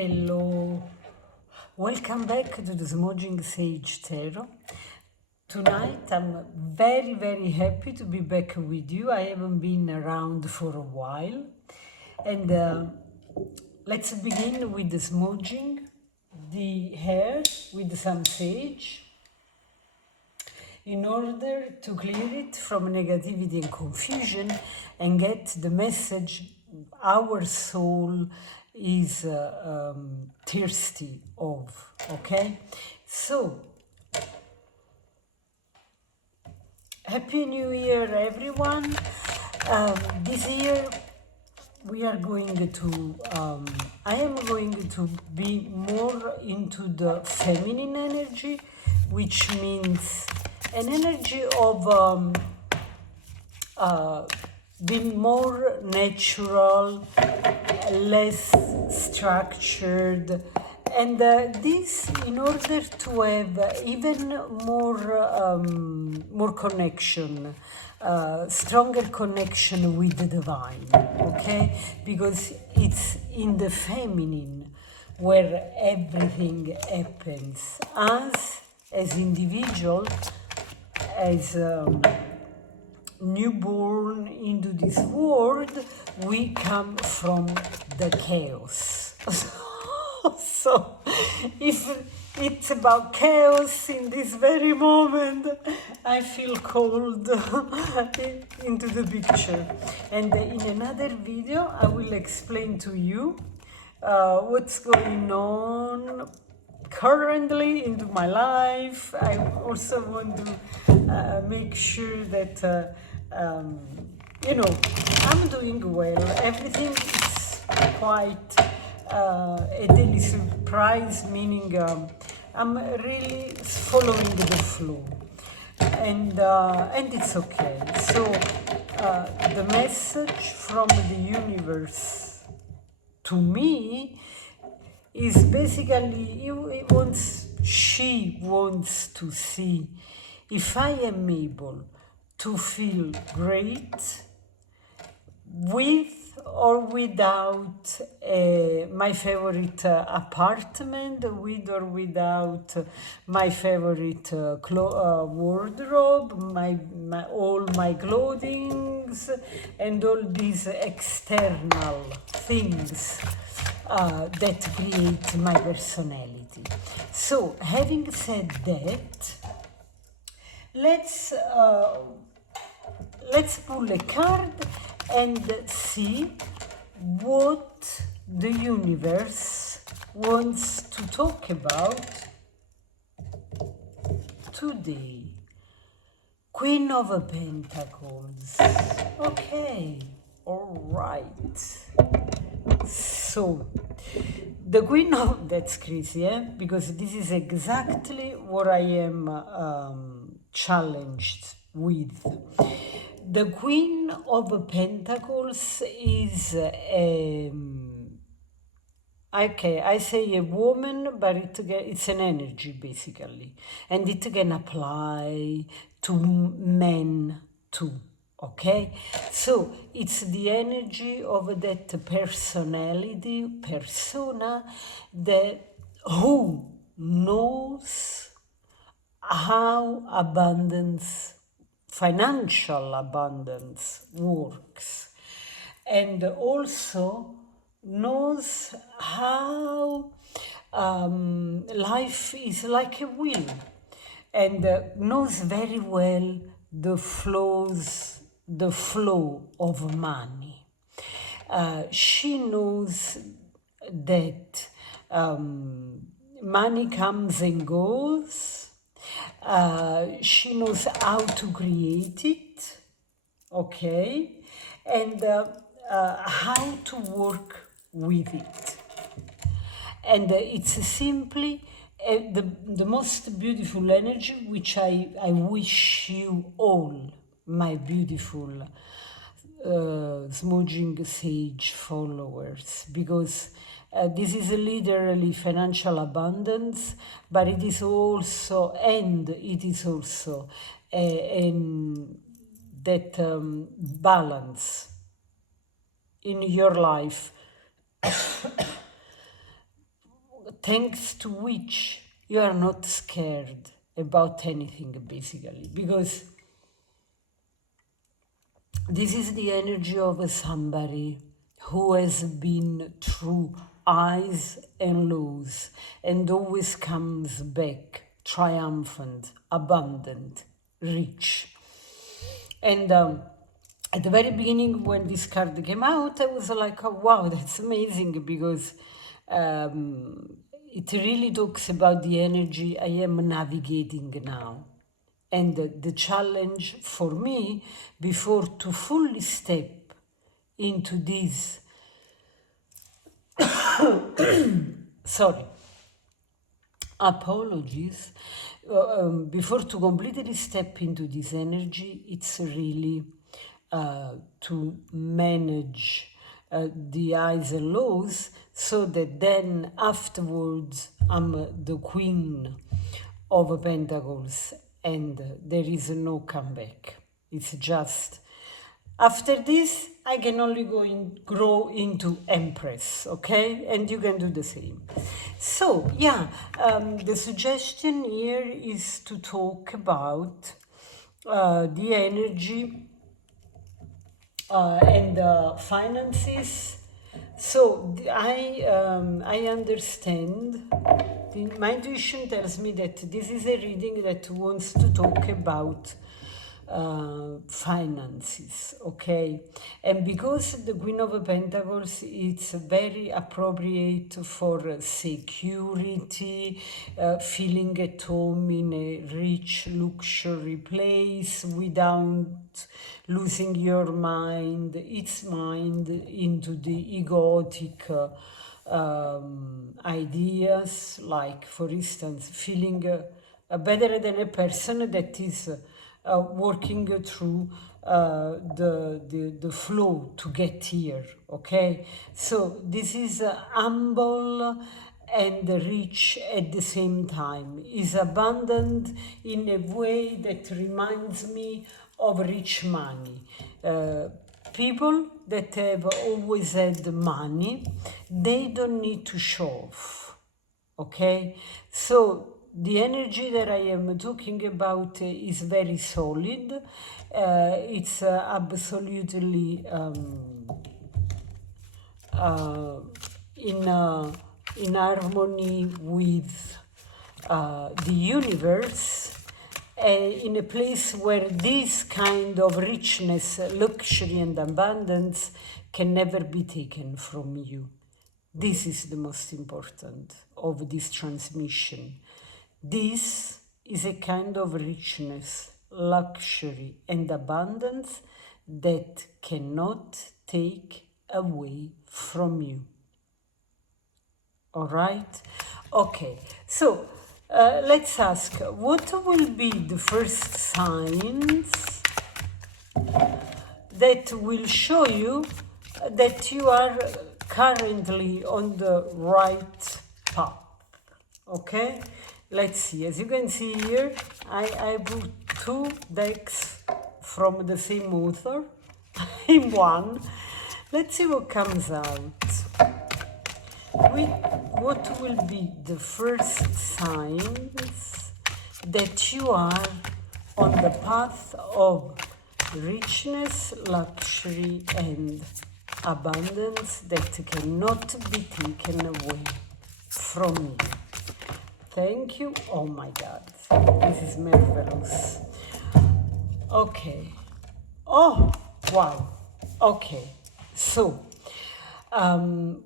Hello, welcome back to the Smudging Sage Tarot. Tonight I'm very happy to be back with you. I haven't been around for a while. And let's begin with the smudging the hair with some sage in order to clear it from negativity and confusion and get the message our soul is thirsty of. Okay, so Happy New Year, everyone. This year we are going to I am going to be more into the feminine energy, which means an energy of being more natural, less structured, and this in order to have even more connection, stronger connection with the divine, okay? Because it's in the feminine where everything happens. Us as individual, as newborn into this world, we come from the chaos. So if it's about chaos in this very moment, I feel called into the picture. And in another video I will explain to you what's going on currently into my life. I also want to make sure that I'm doing well. Everything is quite a daily surprise, meaning I'm really following the flow, and it's okay. So the message from the universe to me is basically she wants to see if I am able to feel great with or without my favorite apartment, with or without my favorite wardrobe, all my clothings, and all these external things that create my personality. So, having said that, let's pull a card and see what the universe wants to talk about today. Queen of Pentacles. Okay, all right. So, the Queen of... That's crazy, eh? Because this is exactly what I am challenged with. The Queen of Pentacles is okay, I say a woman, but it's an energy basically, and it can apply to men too. Okay, so it's the energy of that personality, persona, that who knows how abundance, financial abundance works, and also knows how life is like a wheel, and knows very well the flow of money. She knows that money comes and goes. She knows how to create it, okay, and how to work with it. And it's simply the most beautiful energy, which I wish you all, my beautiful Smudging Sage followers, because this is literally financial abundance, but it is also, that balance in your life thanks to which you are not scared about anything, basically, because this is the energy of somebody who has been through highs and lows and always comes back triumphant, abundant, rich. And at the very beginning, when this card came out, I was like, oh, wow, that's amazing, because it really talks about the energy I am navigating now. And the challenge for me, before to fully step into this, sorry, apologies, before to completely step into this energy, it's really to manage the highs and lows, so that then afterwards I'm the queen of Pentacles and there is no comeback. It's just after this I can only grow into Empress, okay? And you can do the same. So yeah, the suggestion here is to talk about the energy and finances. So I understand. My intuition tells me that this is a reading that wants to talk about finances, okay? And because the Queen of Pentacles, it's very appropriate for security, feeling at home in a rich luxury place without losing your mind, its mind, into the egotic ideas, like, for instance, feeling better than a person that is working through the flow to get here, okay? So this is humble and rich at the same time, is abundant in a way that reminds me of rich money. People that have always had money, they don't need to show off, okay? So the energy that I am talking about is very solid. It's absolutely in harmony with the universe, in a place where this kind of richness, luxury and abundance can never be taken from you. This is the most important of this transmission. This is a kind of richness, luxury and abundance that cannot take away from you. All right? Okay, so let's ask, what will be the first signs that will show you that you are currently on the right path? Okay, let's see. As you can see here, I put two decks from the same author in one. Let's see what comes out. What will be the first signs that you are on the path of richness, luxury and abundance that cannot be taken away from you? Thank you. Oh my God, this is marvelous. Okay. Oh, wow. Okay. So,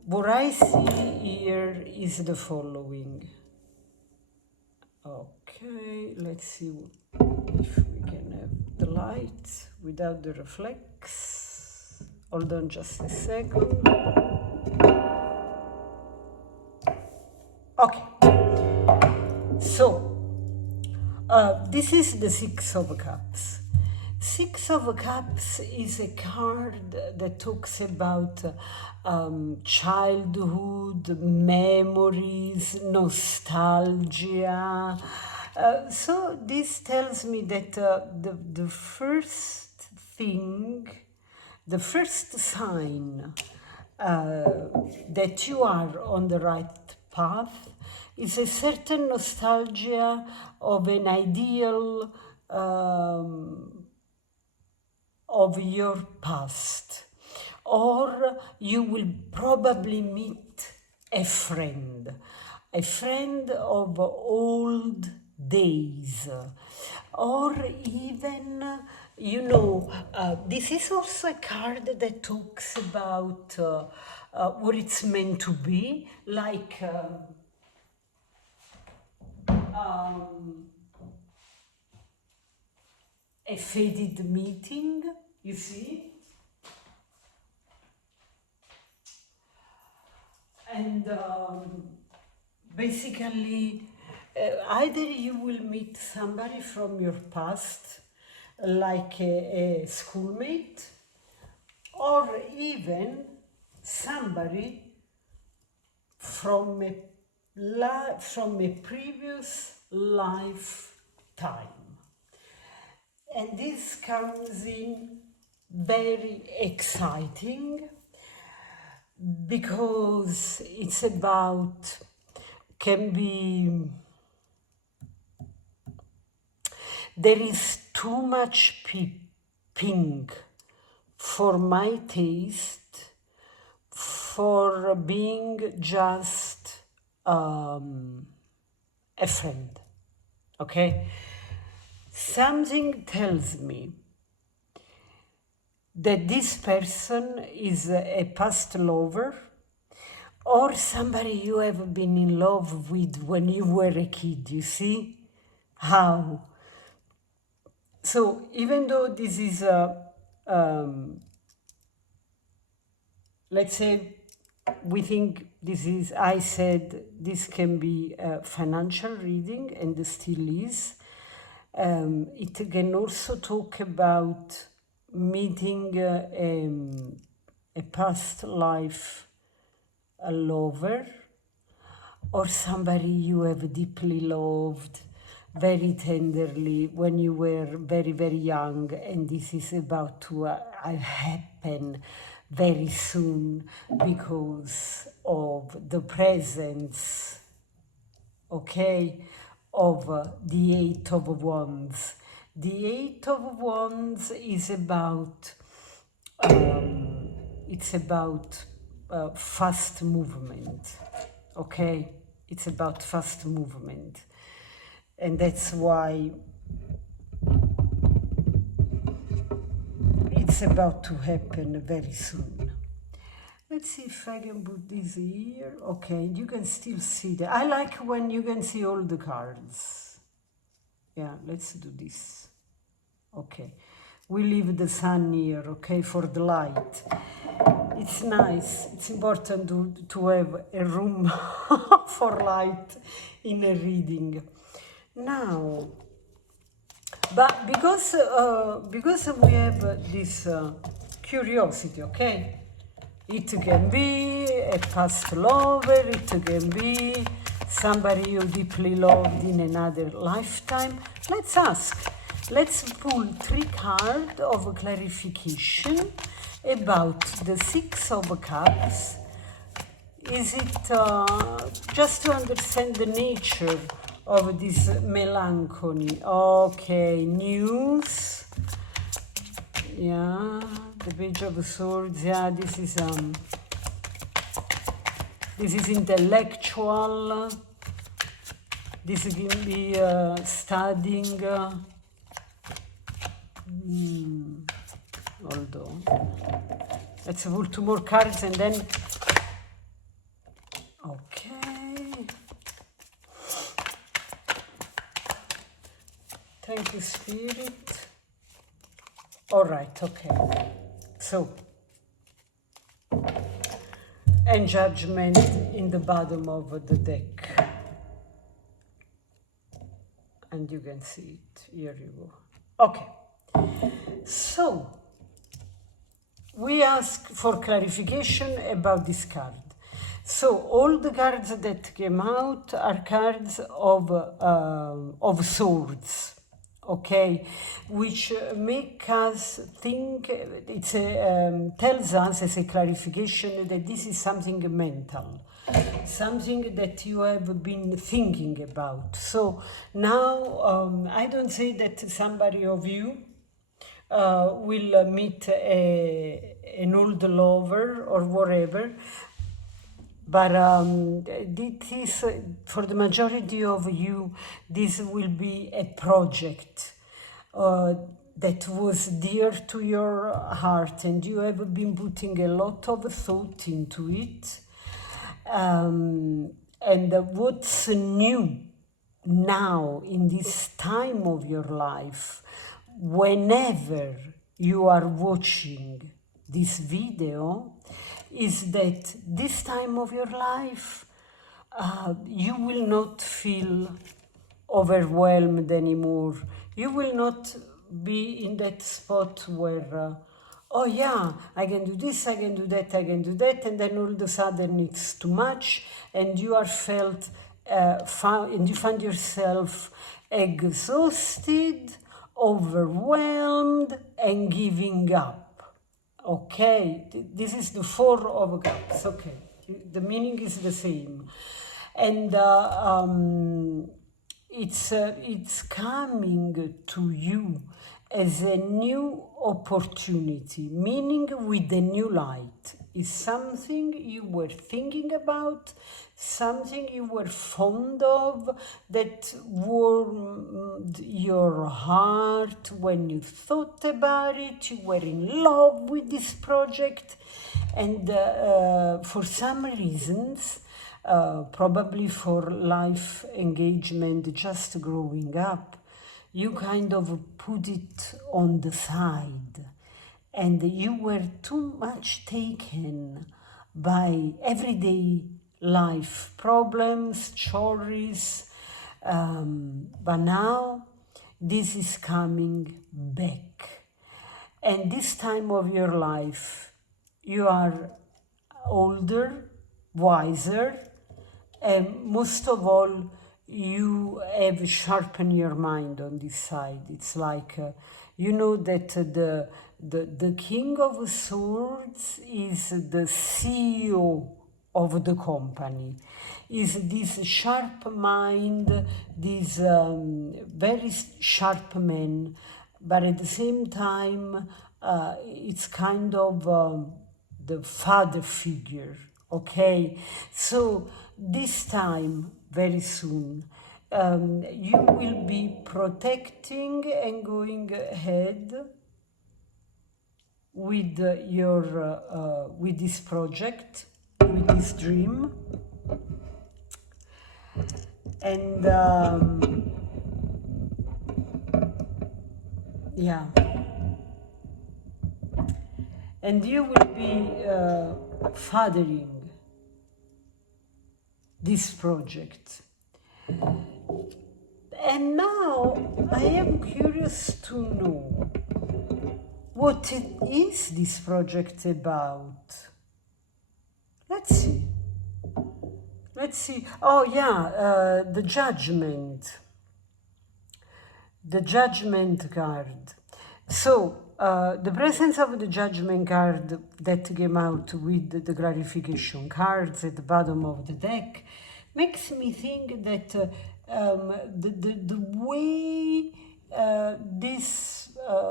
what I see here is the following. Okay, let's see if we can have the light without the reflex. Hold on just a second. Okay. So, this is the Six of Cups. Six of Cups is a card that talks about childhood, memories, nostalgia. So this tells me that the first thing, the first sign that you are on the right path is a certain nostalgia of an ideal of your past, or you will probably meet a friend of old days, or even, this is also a card that talks about what it's meant to be, like a faded meeting, you see? And basically, either you will meet somebody from your past, like a schoolmate, or even somebody from a previous lifetime. And this comes in very exciting, because it's about, there is too much pink for my taste for being just a friend, okay? Something tells me that this person is a past lover, or somebody you have been in love with when you were a kid, you see? How? So even though this is let's say we think this is, I said this can be a financial reading, and it still is. It can also talk about meeting a past life lover, or somebody you have deeply loved very tenderly when you were very, very young, and this is about to happen very soon because of the presence, okay, of the Eight of Wands. The Eight of Wands is about, it's about fast movement, okay? It's about fast movement. And that's why it's about to happen very soon. Let's see if I can put this here. Okay, you can still see that. I like when you can see all the cards. Yeah, let's do this. Okay, we leave the sun here, okay, for the light. It's nice. It's important to have a room for light in a reading. Now, but because we have this curiosity, okay? It can be a past lover, it can be somebody you deeply loved in another lifetime. Let's ask. Let's pull 3 cards of clarification about the Six of Cups. Is it just to understand the nature of this melancholy? Okay, news. Yeah, the Page of Swords. Yeah, this is intellectual. This can be studying. Hold on. Let's pull 2 more cards and then. Okay. Thank you, Spirit. All right, okay. So, and Judgment in the bottom of the deck. And you can see it. Here you go. Okay. So, we ask for clarification about this card. So all the cards that came out are cards of swords, okay, which make us think, it tells us as a clarification that this is something mental, something that you have been thinking about. So now I don't say that somebody of you will meet an old lover or whatever, but this, for the majority of you, this will be a project that was dear to your heart, and you have been putting a lot of thought into it. And what's new now in this time of your life, whenever you are watching this video, is that this time of your life you will not feel overwhelmed anymore. You will not be in that spot where oh yeah, I can do this, I can do that, I can do that, and then all of a sudden it's too much, and you are felt, and you find yourself exhausted, overwhelmed, and giving up. Okay, this is the Four of Cups. Okay, the meaning is the same, and it's coming to you as a new opportunity, meaning with a new light. Is something you were thinking about, something you were fond of, that warmed your heart when you thought about it, you were in love with this project, and for some reasons, probably for life engagement, just growing up, you kind of put it on the side, and you were too much taken by everyday life problems, chores, but now this is coming back. And this time of your life, you are older, wiser, and most of all, you have sharpened your mind on this side. It's like, you know that the King of Swords is the CEO of the company, is this sharp mind, this very sharp man, but at the same time, it's kind of the father figure, okay? So this time, very soon, you will be protecting and going ahead with with this project, with this dream, and yeah, and you will be fathering this project. And now I am curious to know what is this project about. Let's see. Let's see. Oh yeah, the Judgment. The Judgment card. So the presence of the Judgment card that came out with the clarification cards at the bottom of the deck makes me think that the way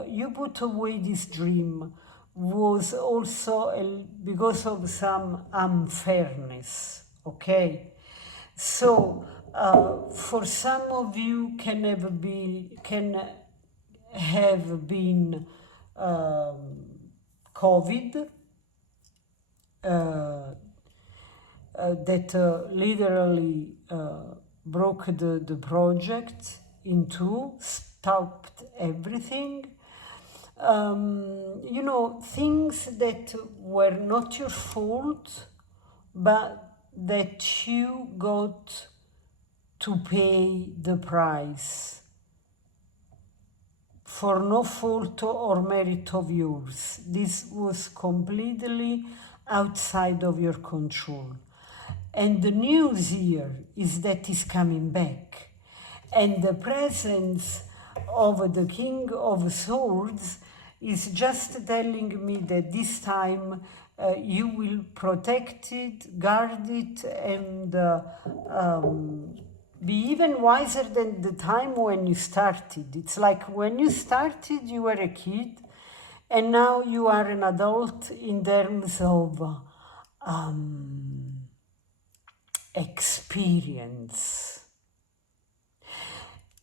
you put away this dream was also because of some unfairness, okay? So for some of you can have been COVID, that literally broke the project in two, stopped everything. You know, things that were not your fault, but that you got to pay the price for no fault or merit of yours. This was completely outside of your control. And the news here is that is coming back. And the presence of the King of Swords is just telling me that this time you will protect it, guard it, and be even wiser than the time when you started. It's like when you started, you were a kid, and now you are an adult in terms of experience.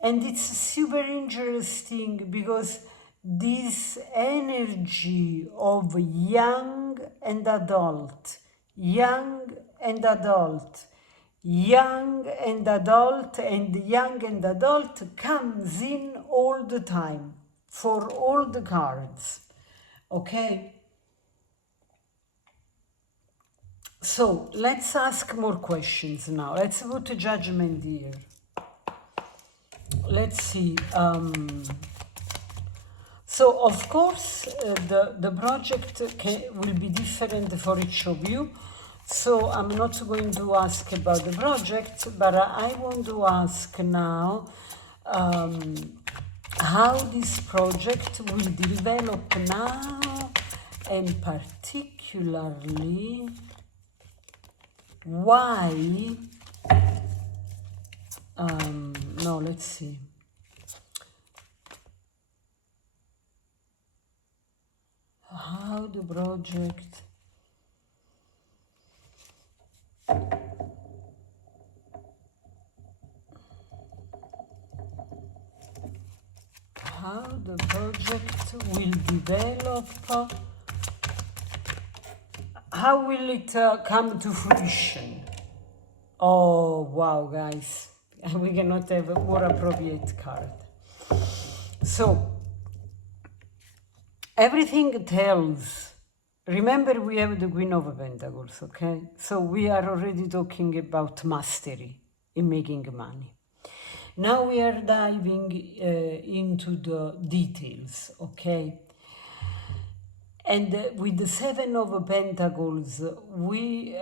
And it's super interesting because this energy of young and adult, young and adult, young and adult, and young and adult comes in all the time for all the cards. Okay? So let's ask more questions now. Let's put a judgment here. Let's see. So of course, the project will be different for each of you. So I'm not going to ask about the project, but I want to ask now how this project will develop now, and particularly why. No, let's see. How the project will develop, how will it come to fruition? Oh wow, guys, we cannot have a more appropriate card. So everything tells, remember we have the Queen of Pentacles, okay? So we are already talking about mastery in making money. Now we are diving into the details, okay? And with the Seven of Pentacles, we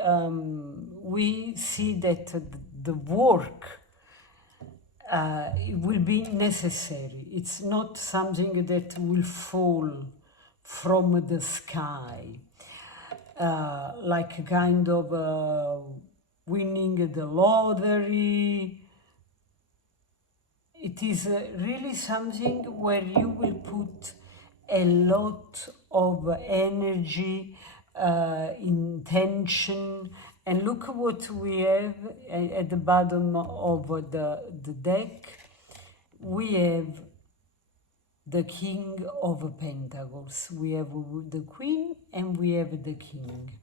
see that the work it will be necessary. It's not something that will fall from the sky, like a kind of winning the lottery. It is really something where you will put a lot of energy, intention, and look what we have at the bottom of the deck. We have the King of Pentacles. We have the Queen and we have the King.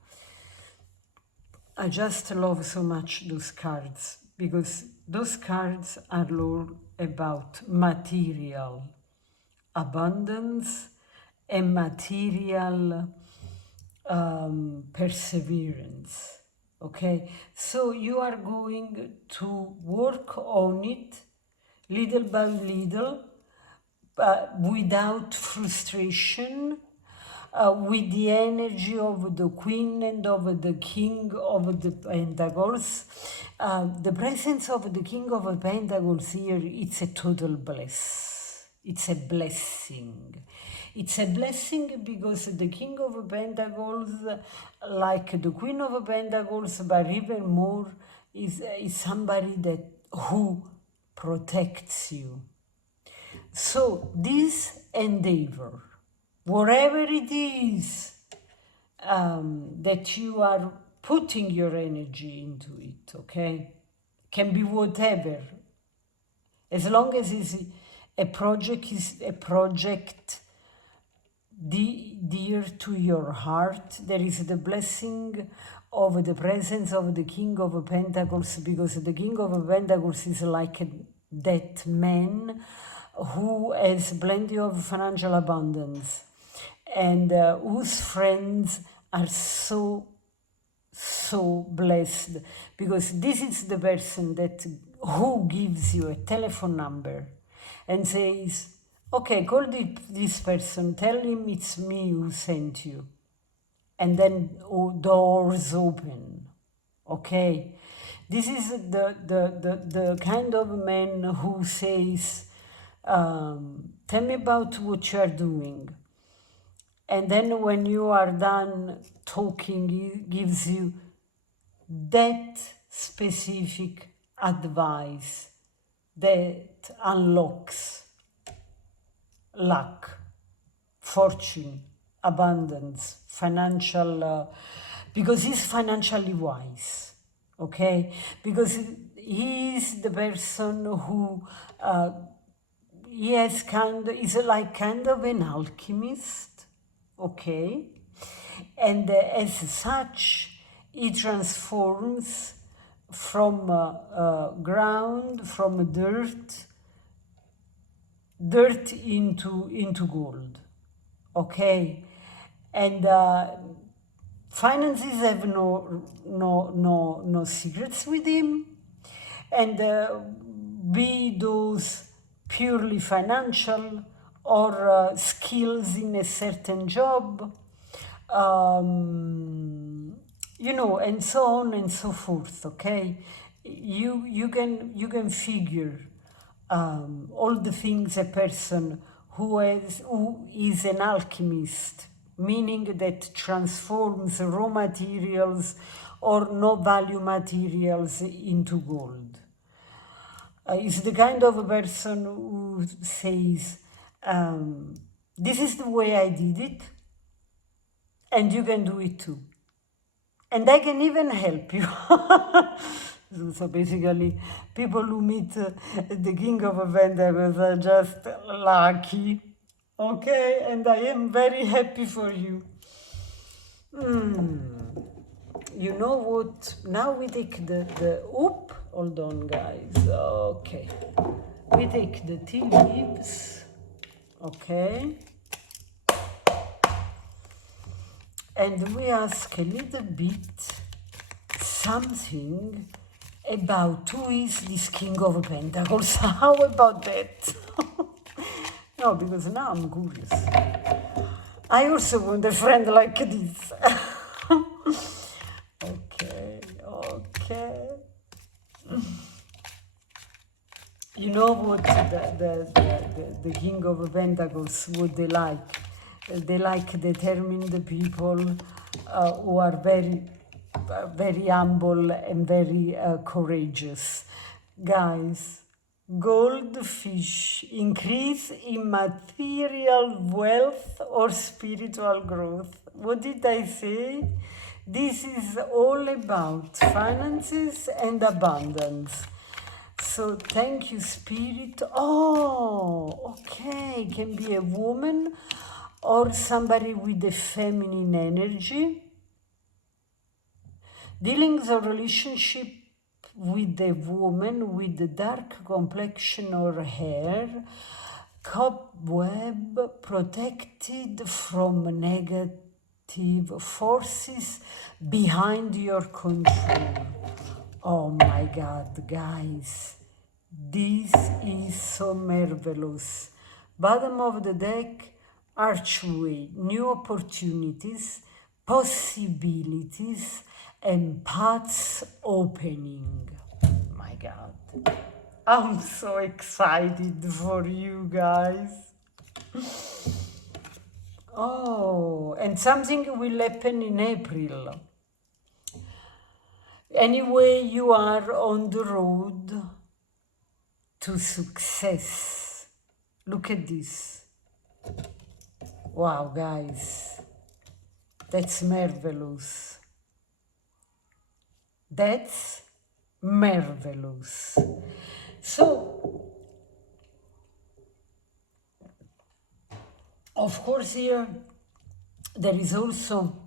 I just love so much those cards because those cards are all about material abundance and material perseverance. Okay, so you are going to work on it little by little, without frustration, with the energy of the Queen and of the King of the Pentacles. The presence of the King of Pentacles here, it's a total bliss. It's a blessing. It's a blessing because the King of Pentacles, like the Queen of Pentacles, but even more, is somebody that who protects you. So this endeavor, whatever it is that you are putting your energy into it, okay, can be whatever, as long as it's a project dear to your heart. There is the blessing of the presence of the King of Pentacles, because the King of Pentacles is like that man who has plenty of financial abundance and whose friends are so blessed, because this is the person that who gives you a telephone number and says, okay, call this person, tell him it's me who sent you, and then doors open. Okay, this is the kind of man who says, tell me about what you are doing. And then when you are done talking, it gives you that specific advice that unlocks luck, fortune, abundance, financial, because he's financially wise, okay? Because he is the person who is like kind of an alchemist, okay? And as such, he transforms from ground, from dirt into gold, okay? And finances have no secrets with him, and be those purely financial or skills in a certain job, and so on and so forth. Okay, you can figure all the things a person who is an alchemist, meaning that transforms raw materials or no value materials into gold. Is the kind of a person who says, this is the way I did it, and you can do it too. And I can even help you. So basically, people who meet the King of Pentacles are just lucky. Okay, and I am very happy for you. You know what? Now we take hold on, guys. Okay. We take the tea leaves. Okay. And we ask a little bit something about who is this King of Pentacles. How about that? No, because now I'm curious. I also want a friend like this. Okay. You know what the King of Pentacles, what they like? They like determined people who are very humble and very courageous. Guys, goldfish increase in material wealth or spiritual growth. What did I say? This is all about finances and abundance. So thank you, Spirit. Oh, okay. Can be a woman or somebody with a feminine energy. Dealing the relationship with a woman with the dark complexion or hair, cobweb, protected from negative forces behind your control. Oh my God, guys, this is so marvelous. Bottom of the deck, archway, new opportunities, possibilities, and paths opening. My God, I'm so excited for you guys. Oh, and something will happen in April. Anyway, you are on the road to success. Look at this. Wow, guys. That's marvelous. That's marvelous. So, of course, here there is also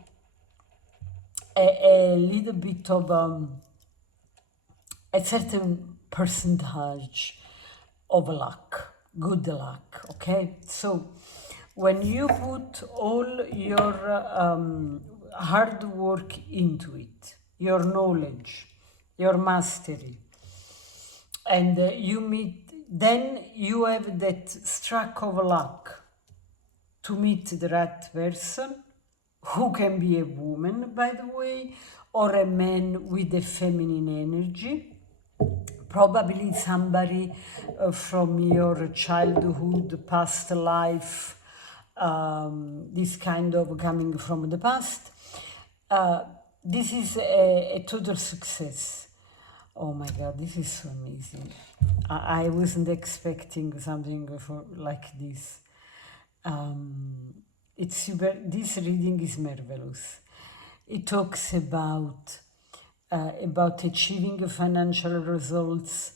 a little bit of a certain percentage of luck, good luck, okay? So when you put all your hard work into it, your knowledge, your mastery, and then you have that stroke of luck to meet the right person, who can be a woman, by the way, or a man with a feminine energy, probably somebody from your childhood, past life, this kind of coming from the past. This is a total success. Oh my God, this is so amazing. I wasn't expecting something like this. It's super. This reading is marvelous. It talks about achieving financial results,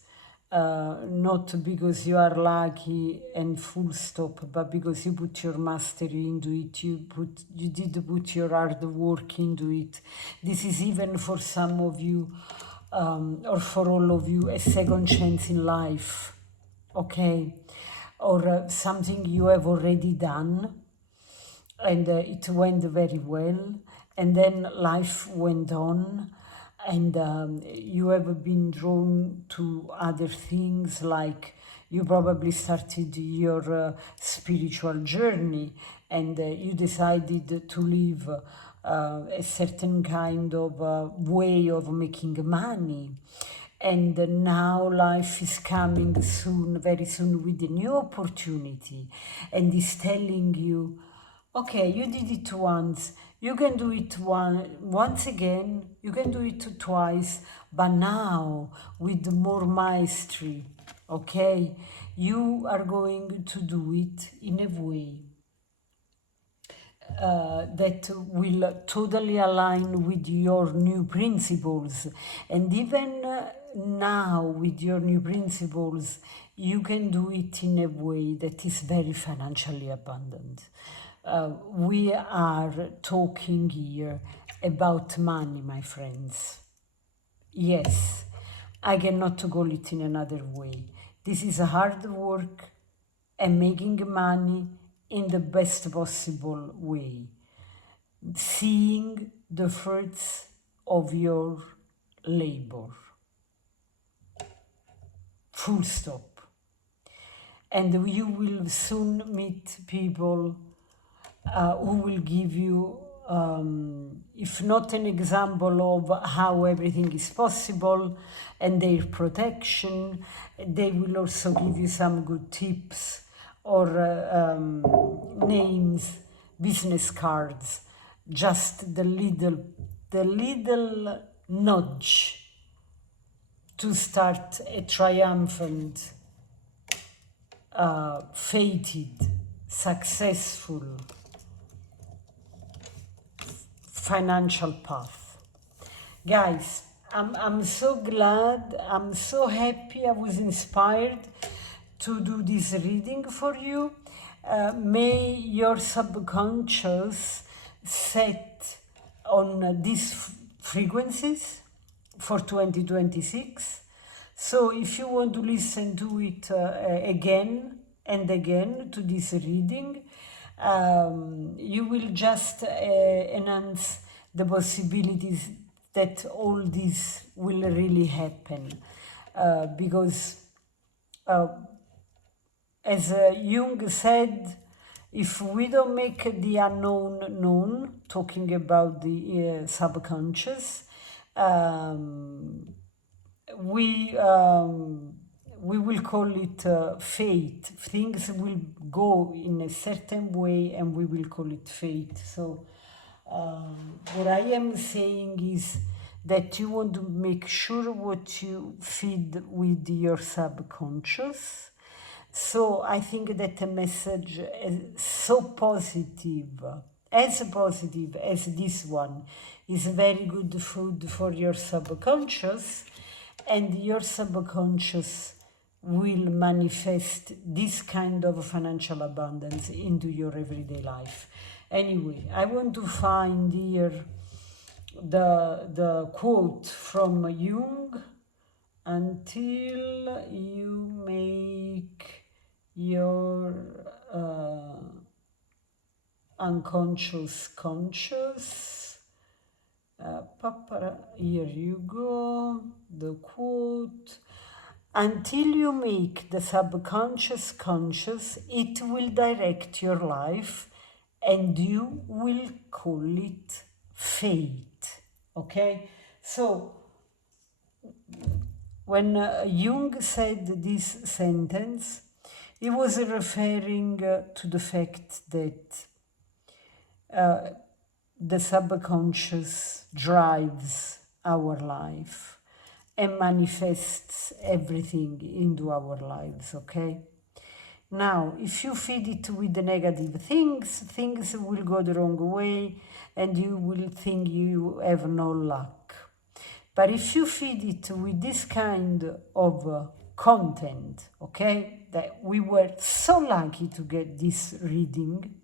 not because you are lucky and full stop, but because you put your mastery into it. You did put your hard work into it. This is even for some of you, or for all of you, a second chance in life. Okay, or something you have already done and it went very well, and then life went on, and you have been drawn to other things, like you probably started your spiritual journey, and you decided to live a certain kind of way of making money. And now life is coming soon, very soon, with a new opportunity, and is telling you, okay, you did it once, you can do it once again, you can do it twice, but now with more mastery, okay? You are going to do it in a way that will totally align with your new principles. And even now, with your new principles, you can do it in a way that is very financially abundant. We are talking here about money, my friends. Yes, I cannot call it in another way. This is hard work and making money in the best possible way. Seeing the fruits of your labor. Full stop. And you will soon meet people who will give you, if not an example of how everything is possible and their protection, they will also give you some good tips or names, business cards, just the little nudge to start a triumphant, fated, successful financial path. Guys, I'm so glad, I'm so happy, I was inspired to do this reading for you. May your subconscious set on these frequencies for 2026. So if you want to listen to it again and again to this reading, you will just enhance the possibilities that all this will really happen. Because as Jung said, if we don't make the unknown known, talking about the subconscious, we will call it fate. Things will go in a certain way and we will call it fate. So what I am saying is that you want to make sure what you feed with your subconscious. So I think that a message so positive as this one is very good food for your subconscious, and your subconscious will manifest this kind of financial abundance into your everyday life. Anyway, I want to find here the quote from Jung: until you make your unconscious conscious. Here you go, the quote. Until you make the subconscious conscious, it will direct your life and you will call it fate. Okay? So, when Jung said this sentence, He was referring to the fact that the subconscious drives our life and manifests everything into our lives, okay? Now, if you feed it with the negative things, things will go the wrong way and you will think you have no luck. But if you feed it with this kind of content, okay, that we were so lucky to get this reading,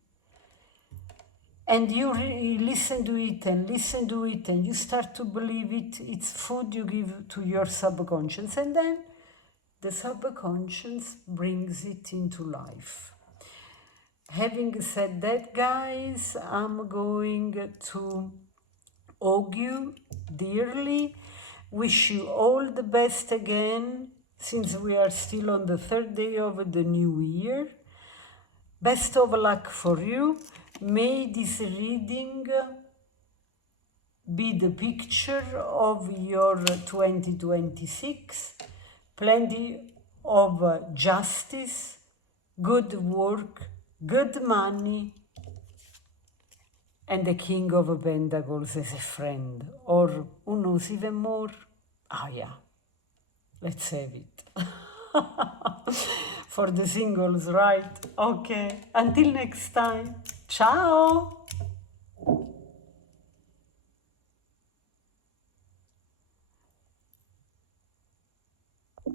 and you listen to it and listen to it and you start to believe it, it's food you give to your subconscious, and then the subconscious brings it into life. Having said that, guys, I'm going to hug you dearly, wish you all the best again, since we are still on the third day of the new year. Best of luck for you. May this reading be the picture of your 2026. Plenty of justice, good work, good money, and the King of Pentacles as a friend. Or who knows even more? Oh yeah, let's save it. For the singles, right? Okay, until next time. Ciao!